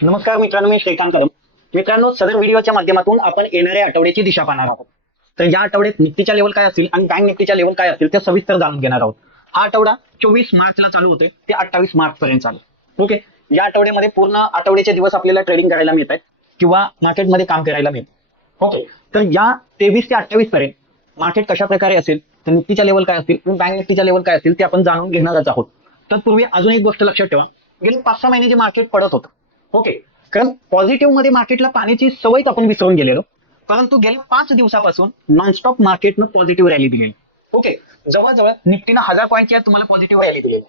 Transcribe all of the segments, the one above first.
नमस्कार मित्रांनो मी श्रीकांत कदम. मित्रांनो सदर व्हिडिओच्या माध्यमातून आपण येणाऱ्या आठवड्याची दिशा पाहणार आहोत. तर या आठवड्यात निफ्टीच्या लेवल काय असतील आणि बँक निफ्टीच्या लेवल काय असतील ते सविस्तर जाणून घेणार आहोत. हा आठवडा चोवीस मार्चला चालू होते ते अठ्ठावीस मार्च पर्यंत चालू. ओके? या आठवड्यामध्ये पूर्ण आठवड्याचे दिवस आपल्याला ट्रेडिंग करायला मिळत आहेत किंवा मार्केटमध्ये काम करायला मिळत ओके? तर या तेवीस ते अठ्ठावीस पर्यंत मार्केट कशा प्रकारे असेल तर निफ्टीच्या लेवल काय असतील बँक निफ्टीच्या लेवल काय असतील ते आपण जाणून घेणारच आहोत. तत्पूर्वी अजून एक गोष्ट लक्षात ठेवा. गेले पाच सहा महिने जे मार्केट पडत होतं ओके. कारण पॉझिटिव्हमध्ये मार्केटला पाण्याची सवयच आपण विसरून गेलेलो. परंतु गेल्या पाच दिवसापासून नॉनस्टॉप मार्केटनं पॉझिटिव्ह रॅली दिलेली. ओके. जवळजवळ निफ्टीनं हजार पॉईंटची तुम्हाला पॉझिटिव्ह रॅली दिलेली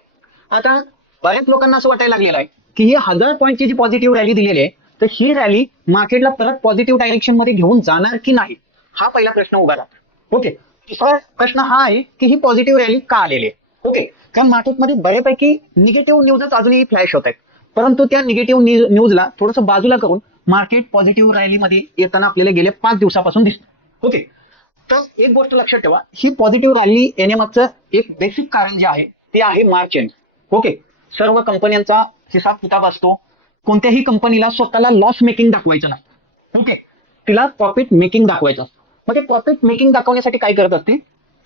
आता बऱ्याच लोकांना असं वाटायला लागलेलं आहे की ही हजार पॉईंटची जी पॉझिटिव्ह रॅली दिलेली आहे तर ही रॅली मार्केटला परत पॉझिटिव्ह डायरेक्शनमध्ये घेऊन जाणार की नाही? हा पहिला प्रश्न उभा राहतो. ओके. तिसरा प्रश्न हा आहे की ही पॉझिटिव्ह रॅली का आलेली आहे? ओके. कारण मार्केटमध्ये बऱ्यापैकी निगेटिव्ह न्यूजच अजूनही फ्लॅश होत आहेत. परंतु त्या निगेटिव्ह न्यूजला थोडंसं बाजूला करून मार्केट पॉझिटिव्ह रॅलीमध्ये येताना आपल्याला गेल्या पाच दिवसापासून दिसतो ओके तर एक गोष्ट लक्षात ठेवा ही पॉझिटिव्ह रॅली येण्यामागचं एक बेसिक कारण जे आहे ते आहे मार्च एंड ओके सर्व कंपन्यांचा हिसाब किताब असतो. कोणत्याही कंपनीला स्वतःला लॉस मेकिंग दाखवायचं नाही. ओके तिला प्रॉफिट मेकिंग दाखवायचं असतं. मग ते प्रॉफिट मेकिंग दाखवण्यासाठी काय करत असते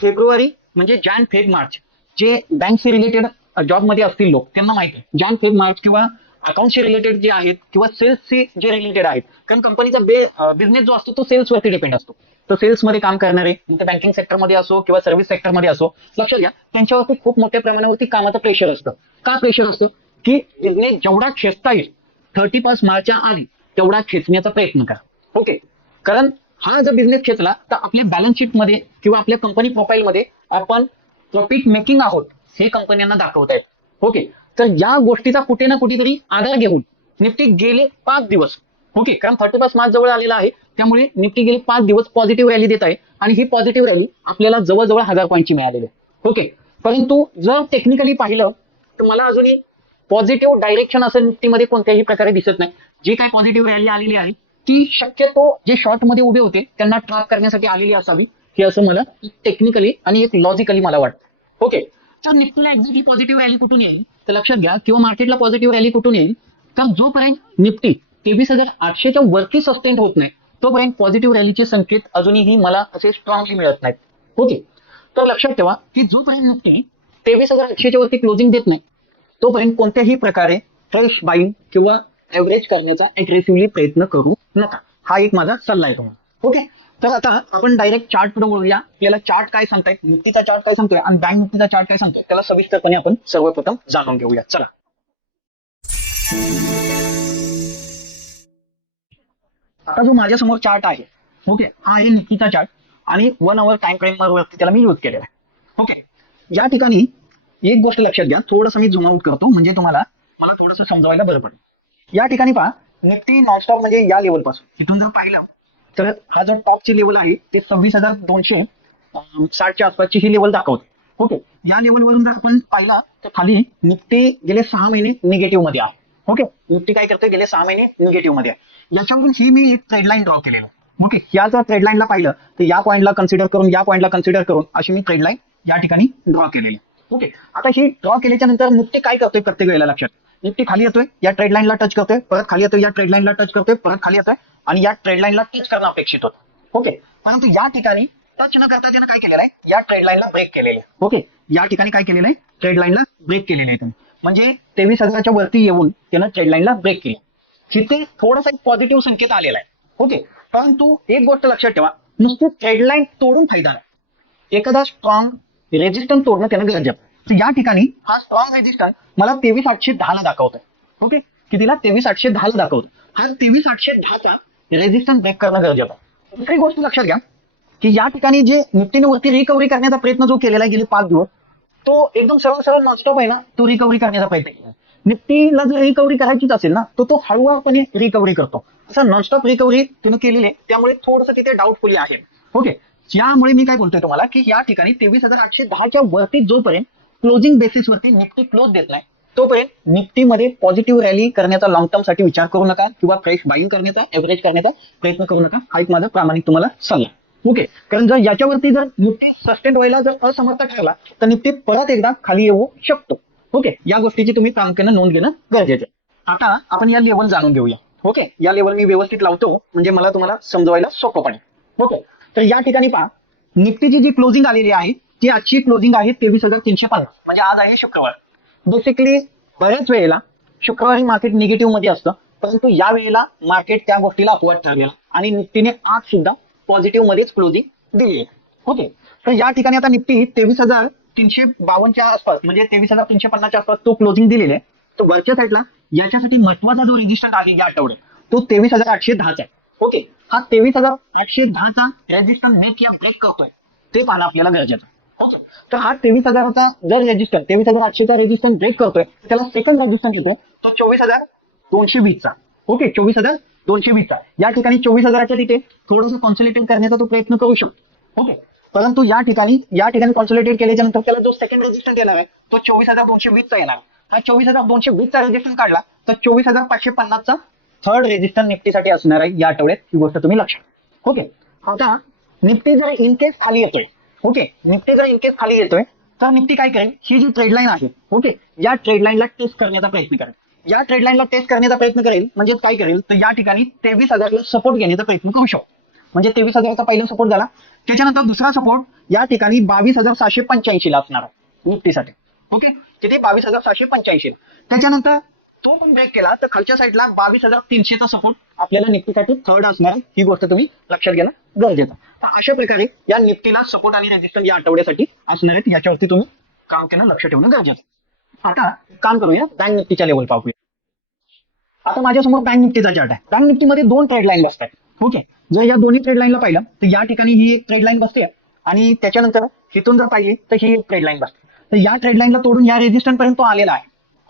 फेब्रुवारी म्हणजे जॅन फेब मार्च जे बँकशी रिलेटेड जॉबमध्ये असतील लोक त्यांना माहिती आहे. जॅन फेब किंवा अकाउंटशी रिलेटेड जे आहेत किंवा सेल्सशी जे रिलेटेड आहेत. कारण कंपनीचा बे बिझनेस जो असतो तो सेल्सवरती डिपेंड असतो. तर सेल्समध्ये काम करणारे मग ते बँकिंग सेक्टरमध्ये असो किंवा सर्व्हिस सेक्टरमध्ये असो लक्षात घ्या त्यांच्यावरती खूप मोठ्या प्रमाणावरती कामाचं प्रेशर असतं. का प्रेशर असतं? की बिझनेस जेवढा खेचता येईल थर्टी फर्स्ट मार्चच्या आधी तेवढा खेचण्याचा प्रयत्न करा. ओके कारण हा जर बिझनेस खेचला तर आपल्या बॅलन्स शीटमध्ये किंवा आपल्या कंपनी प्रोफाईलमध्ये आपण प्रॉफिट मेकिंग आहोत. हे कंपन्यांना दाखवतायत. ओके? तर या गोष्टीचा कुठे ना कुठेतरी आधार घेऊन निफ्टी गेले पाच दिवस. ओके? कारण थर्टी फर्स्ट मार्च जवळ आलेला आहे. त्यामुळे निफ्टी गेले पाच दिवस पॉझिटिव्ह रॅली देत आहे. आणि ही पॉझिटिव्ह रॅली आपल्याला जवळजवळ हजार पॉईंटची मिळालेली आहे. ओके? परंतु जर टेक्निकली पाहिलं तर मला अजूनही पॉझिटिव्ह डायरेक्शन असं निफ्टीमध्ये कोणत्याही प्रकारे दिसत नाही. जी काय पॉझिटिव्ह रॅली आलेली आहे ती शक्यतो जे शॉर्टमध्ये उभे होते त्यांना ट्रॅप करण्यासाठी आलेली असावी. हे असं मला टेक्निकली आणि एक लॉजिकली मला वाटतं. ओके? तर निफ्टीला एक्झॅक्टली पॉझिटिव्ह रॅली कुठून येईल? तर लक्षात घ्या किंवा मार्केटला पॉझिटिव्ह रॅली कुठून येईल? तर जोपर्यंत निफ्टी तेवीस हजार आठशेच्या वरती सस्टेन होत नाही तोपर्यंत पॉझिटिव्ह रॅलीचे संकेत अजूनही मला असे स्ट्रॉंगली मिळत नाहीत. ओके? तर लक्षात ठेवा की जोपर्यंत निफ्टी तेवीस हजार आठशेच्या वरती क्लोजिंग देत नाही तोपर्यंत कोणत्याही प्रकारे फ्रेश बाईंग किंवा ऍव्हरेज करण्याचा अग्रेसिव्हली प्रयत्न करू नका. हा एक माझा सल्ला आहे तुम्हाला. ओके? तर आता आपण डायरेक्ट चार्टकडे वळूया. आपल्याला चार्ट काय सांगताय निफ्टीचा चार्ट काय सांगतोय? आणि बँक निफ्टीचा चार्ट काय सांगतोय? त्याला सविस्तरपणे आपण सर्वप्रथम जाणून घेऊया. चला. आता जो माझ्यासमोर चार्ट आहे ओके हा आहे निफ्टीचा चार्ट आणि वन आवर टाइम फ्रेम वरती त्याला मी यूज केलेला आहे. ओके या ठिकाणी एक गोष्ट लक्षात घ्या. थोडंसं मी झूम आउट करतो म्हणजे तुम्हाला मला थोडंसं समजावायला बरं पडेल. या ठिकाणी पहा निफ्टी नॉनस्टॉप म्हणजे या लेवलपासून. इथून जर पाहिलं तर हा जो टॉपची लेवल आहे ते सव्वीस हजार दोनशे साठच्या आसपासची ही लेवल दाखवते. ओके या लेवलवरून जर आपण पाहिला तर खाली निफ्टी गेले सहा महिने निगेटिव्हमध्ये आहे. ओके निफ्टी काय करतोय? गेले सहा महिने निगेटिव्हमध्ये आहे. याच्यावरून ही मी एक ट्रेड लाईन ड्रॉ केलेलं ओके या जर ट्रेडलाईनला पाहिलं तर या पॉईंटला कन्सिडर करून या पॉईंटला कन्सिडर करून अशी मी ट्रेड लाईन या ठिकाणी ड्रॉ केलेली ओके आता ही ड्रॉ केल्याच्यानंतर निफ्टी काय करतोय प्रत्येक वेळेला लक्षात? निफ्टी खाली येतोय या ट्रेड लाईनला टच करतोय परत खाली येतोय या ट्रेड लाईनला टच करतोय परत खाली येतोय आणि या ट्रेड लाईनला टच करणं अपेक्षित होतं. ओके परंतु या ठिकाणी टच न करता त्यानं काय केलेलं आहे? या ट्रेड लाईनला ब्रेक केलेले आहे. ओके या ठिकाणी काय केलेलं आहे? ट्रेड लाईनला ब्रेक केलेले आहे त्याने. म्हणजे तेवीस हजाराच्या वरती येऊन त्यानं ट्रेड लाईनला ब्रेक केली. तिथे थोडासा एक पॉझिटिव्ह संकेत आलेला आहे. ओके परंतु एक गोष्ट लक्षात ठेवा. नुसतं ट्रेड लाईन तोडून फायदा नाही. एखादा स्ट्रॉंग रेजिस्टन्स तोडणं त्यानं गरजेचं तर या ठिकाणी हा स्ट्रॉंग रेजिस्टन्स मला तेवीस आठशे दहा ला दाखवतोय. ओके कितीला? तेवीस आठशे दहा ला दाखवतो. हा तेवीस आठशे दहाचा रेजिस्टन्स ब्रेक करणं गरजेचं आहे. दुसरी गोष्ट लक्षात घ्या की या ठिकाणी जे निफ्टीने वरती रिकव्हरी करण्याचा प्रयत्न जो केलेला आहे गेले पाच दिवस तो एकदम सरळ सरळ नॉनस्टॉप आहे ना तो रिकव्हरी करण्याचा प्रयत्न केला. निफ्टीला जर रिकव्हरी करायचीच असेल ना तर तो हळूवारपणे रिकव्हरी करतो. असं नॉनस्टॉप रिकव्हरी तिने केलेली आहे त्यामुळे थोडंसं तिथे डाऊटफुली आहे. ओके यामुळे मी काय बोलतोय तुम्हाला की या ठिकाणी तेवीस हजार आठशे दहाच्या वरती जोपर्यंत क्लोजिंग बेसिसवरती निफ्टी क्लोज देत नाही. तोपर्यंत निफ्टीमध्ये पॉझिटिव्ह रॅली करण्याचा लॉंग टर्मसाठी विचार करू नका किंवा फ्रेश बाईंग करण्याचा एव्हरेज करण्याचा प्रयत्न करू नका. हा एक माझा प्रामाणिक तुम्हाला सल्ला. ओके कारण जर याच्यावरती जर निफ्टी सस्टेंड व्हायला जर असमर्थ ठरला तर निफ्टी परत एकदा खाली येऊ शकतो. ओके या गोष्टीची तुम्ही प्रामुख्याने नोंद घेणं गरजेचं आहे. आता आपण या लेवल जाणून घेऊया. ओके या लेवल मी व्यवस्थित लावतो म्हणजे मला तुम्हाला समजवायला सोपं पडेल. ओके तर या ठिकाणी पहा. निफ्टीची जी क्लोजिंग आलेली आहे ती आजची क्लोजिंग आहे तेवीस हजार तीनशे पन्नास म्हणजे आज आहे शुक्रवार. बेसिकली बऱ्याच वेळेला शुक्रवारी मार्केट निगेटिव्हमध्ये असतं. परंतु या वेळेला मार्केट त्या गोष्टीला अपवाद ठरलेला. आणि निफ्टीने आज सुद्धा पॉझिटिव्ह मध्येच क्लोजिंग दिली आहे. ओके तर या ठिकाणी आता निफ्टी तेवीस हजार तीनशे बावन्नच्या आसपास म्हणजे तेवीस हजार तीनशे पन्नासच्या आसपास तो क्लोजिंग दिलेला आहे. तो वरच्या साईडला याच्यासाठी महत्त्वाचा जो रेजिस्टंट आहे या आठवड्यात तो तेवीस हजार आठशे दहाचा आहे. ओके हा तेवीस हजार आठशे दहाचा रेजिस्टंट मेक या ब्रेक करतोय. ते पाहणं आपल्याला गरजेचं तर हा तेवीस हजाराचा जर रेजिस्टन्स तेवीस हजार आठशेचा रेजिस्टंट ब्रेक करतोय त्याला सेकंड रेजिस्टन्स येतोय तो चोवीस हजार दोनशे वीसचा ओके चोवीस हजार दोनशे वीसचा या ठिकाणी चोवीस हजाराच्या तिथे थोडंसं कॉन्सन्ट्रेटेड करण्याचा तो प्रयत्न करू शकतो. ओके परंतु या ठिकाणी या ठिकाणी कॉन्सन्ट्रेटेड केल्याच्यानंतर त्याला जो सेकंड रेजिस्टन्स येणार आहे तो चोवीस हजार दोनशे वीसचा येणार. हा चोवीस हजार दोनशे वीसचा रेजिस्टन्स काढला तर चोवीस हजार पाचशे पन्नासचा थर्ड रेजिस्टन्स निफ्टीसाठी असणार आहे या आठवड्यात. ही गोष्ट तुम्ही लक्षात ओके आता निफ्टी जर इन केस खाली येतोय ओके निफ्टी जर खाली येतोय तर निफ्टी काय करेल ही जी ट्रेड लाईन आहे ओके या ट्रेड लाईनला टेस्ट करण्याचा प्रयत्न करेल या ट्रेड लाईनला टेस्ट करण्याचा प्रयत्न करेल म्हणजे काय करेल? तर या ठिकाणी तेवीस हजारला सपोर्ट घेण्याचा प्रयत्न करू शकतो म्हणजे तेवीस हजाराचा पहिला सपोर्ट झाला. त्याच्यानंतर दुसरा सपोर्ट या ठिकाणी बावीस हजार सहाशे पंच्याऐंशी ला असणार आहे निफ्टीसाठी. ओके किती? बावीस हजार सहाशे पंच्याऐंशी. त्याच्यानंतर तो पण ब्रेक केला तर खालच्या साईडला बावीस हजार तीनशेचा सपोर्ट आपल्याला निफ्टीसाठी थर्ड असणार ही गोष्ट तुम्ही लक्षात घेणं गरजेचं अशा प्रकारे या निफ्टीला सपोर्ट आणि रेजिस्टन्स या आठवड्यासाठी असणार आहेत. याच्यावरती तुम्ही काम केलं लक्ष ठेवणं गरजेचं आता काम करूया. बँक निफ्टीच्या लेवल पाहूया. आता माझ्यासमोर बँक निफ्टीचा चार्ट आहे. बँक निफ्टीमध्ये दोन ट्रेड लाईन बसतात ओके जर या दोन्ही ट्रेड लाईनला पाहिलं तर या ठिकाणी ही एक ट्रेड लाईन बसते आणि त्याच्यानंतर इथून जर पाहिली तर ही एक ट्रेड लाईन बसते तर या ट्रेड लाईनला तोडून या रेजिस्टंट पर्यंत तो आलेला आहे.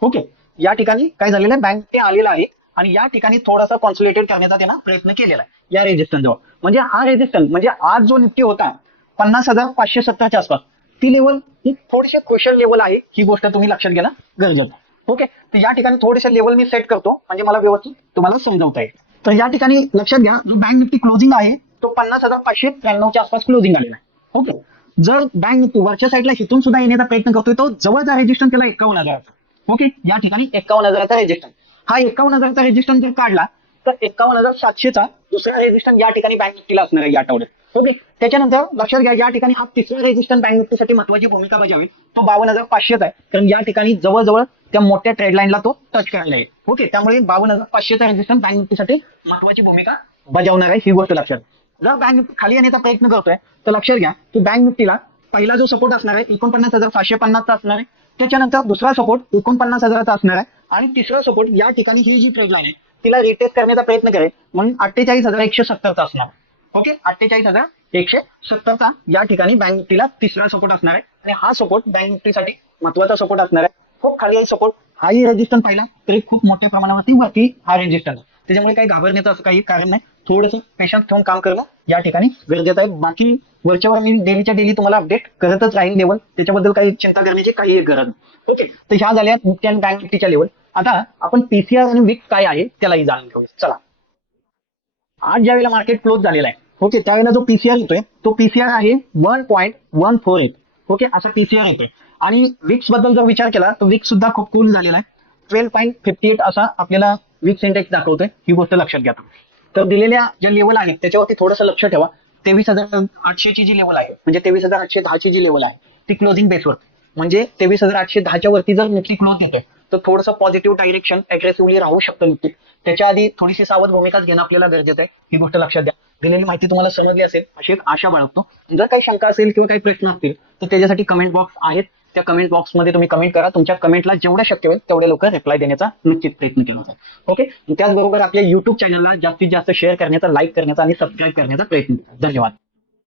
ओके या ठिकाणी काय झालेलं आहे? बँक ते आलेला आहे. आणि या ठिकाणी थोडासा कॉन्सुलेटेड करण्याचा त्यांना प्रयत्न केलेला आहे. या रेजिस्टंट जवळ. म्हणजे हा रेजिस्टंट म्हणजे आज जो निफ्टी होता पन्नास हजार पाचशे सत्तरच्या आसपास ती लेवल ही थोडीशी क्रुशल लेवल आहे. ही गोष्ट तुम्ही लक्षात घेणं गरजेचं ओके तर या ठिकाणी थोडेसे लेवल मी सेट करतो. म्हणजे मला व्यवस्थित तुम्हाला समजावता येईल. तर या ठिकाणी लक्षात घ्या जो बँक निफ्टी क्लोजिंग आहे तो पन्नास हजार पाचशे त्र्याण्णवच्या आसपास क्लोजिंग आलेला आहे. ओके जर बँक निफ्टी वरच्या साईडला हिथून सुद्धा येण्याचा प्रयत्न करतोय तो जवळचा रेजिस्टन्स त्याला एकावन्न हजाराचा. ओके या ठिकाणी एकावन्न हजाराचा रेजिस्टन्स हा एकावन्न हजाराचा रेजिस्टन्स जर काढला तर एकावन्न हजार सातशेचा दुसरा रेजिस्टन्स या ठिकाणी बँक निफ्टीला असणार आहे या आठवड्यात ओके त्याच्यानंतर लक्षात घ्या या ठिकाणी हा तिसरा रेजिस्टन्स बँक निफ्टीसाठी महत्वाची भूमिका बजावेल. तो बावन्न हजार पाचशेचा आहे. कारण या ठिकाणी जवळजवळ त्या मोठ्या ट्रेडलाईनला तो टच करायला आहे ओके त्यामुळे बावन्न हजार पाचशेचा रेजिस्टन्स बँक निफ्टीसाठी महत्वाची भूमिका बजावणार आहे ही गोष्ट लक्षात. जर बँक निफ्टी खाली येण्याचा प्रयत्न करतोय तर लक्षात घ्या की बँक निफ्टीला पहिला जो सपोर्ट असणार आहे एकोणपन्नास हजार सातशे पन्नासचा असणार आहे. त्याच्यानंतर दुसरा सपोर्ट एकोणपन्नास हजाराचा असणार आहे. आणि तिसरा सपोर्ट या ठिकाणी ही जी ट्रेड लाईन आहे तिला रिटेस्ट करण्याचा प्रयत्न करेल. म्हणून अठ्ठेचाळीस हजार एकशे सत्तरचा असणार. ओके अठ्ठेचाळीस हजार एकशे सत्तरचा या ठिकाणी बँक निफ्टीला तिसरा सपोर्ट असणार आहे. आणि हा सपोर्ट बँक निफ्टीसाठी महत्त्वाचा सपोर्ट असणार आहे. खूप खाली आहे सपोर्ट हाही रेजिस्टन्स पाहिला तरी खूप मोठ्या प्रमाणावरती वरती हा रेजिस्टन्स त्याच्यामुळे काही घाबरण्याचं असं काही कारण नाही. थोडंसं पेशन्स ठेवून काम करणं या ठिकाणी गरजेचं आहे. बाकी वरच्यावर मी डेलीच्या डेली तुम्हाला अपडेट करतच राहील लेवल त्याच्याबद्दल काही चिंता करण्याची काही गरज नाही. ओके तर ह्या झाल्या निफ्टी आणि बँक निफ्टीच्या लेवल आता आपण पीसीआर आणि विक काय आहे त्यालाही जाणून घेऊया. चला. आज ज्या वेळेला मार्केट क्लोज झालेला आहे ओके त्यावेळेला जो पीसीआर येतोय तो पीसीआर आहे one point one four eight okay असा पीसीआर येतोय. आणि विक्सबद्दल जर विचार केला तर विक्स सुद्धा खूप कूल झालेला आहे. ट्वेल्व पॉईंट फिफ्टी एट असा आपल्याला विक्स इंडेक्स दाखवतोय. ही गोष्ट लक्षात घ्या तुम्ही. तर दिलेल्या ज्या लेवल आहेत त्याच्यावरती थोडंसं लक्ष ठेवा. तेवीस हजार आठशेची जी लेवल आहे म्हणजे तेवीस हजार आठशे दहाची जी लेवल आहे ती क्लोजिंग बेसवर म्हणजे तेवीस हजार आठशे दहाच्या वरती जर निफ्टी क्लोज येते तर थोडंसं पॉझिटिव्ह डायरेक्शन अग्रेसिव्हली राहू शकतं नक्की त्याच्या आधी थोडीशी सावध भूमिकाच घेणं आपल्याला गरजेचं आहे. ही गोष्ट लक्षात द्या. दिलेली माहिती तुम्हाला समजली असेल अशी एक आशा बाळगतो. जर काही शंका असेल किंवा काही प्रश्न असतील तर त्याच्यासाठी कमेंट बॉक्स आहेत. त्या कमेंट बॉक्समध्ये तुम्ही कमेंट करा. तुमच्या कमेंटला जेवढं शक्य होईल तेवढे लवकर रिप्लाय देण्याचा नक्कीच प्रयत्न केला जाईल. ओके त्याचबरोबर आपल्या युट्यूब चॅनलला जास्तीत जास्त शेअर करण्याचा लाईक करण्याचा आणि सबस्क्राईब करण्याचा प्रयत्न धन्यवाद.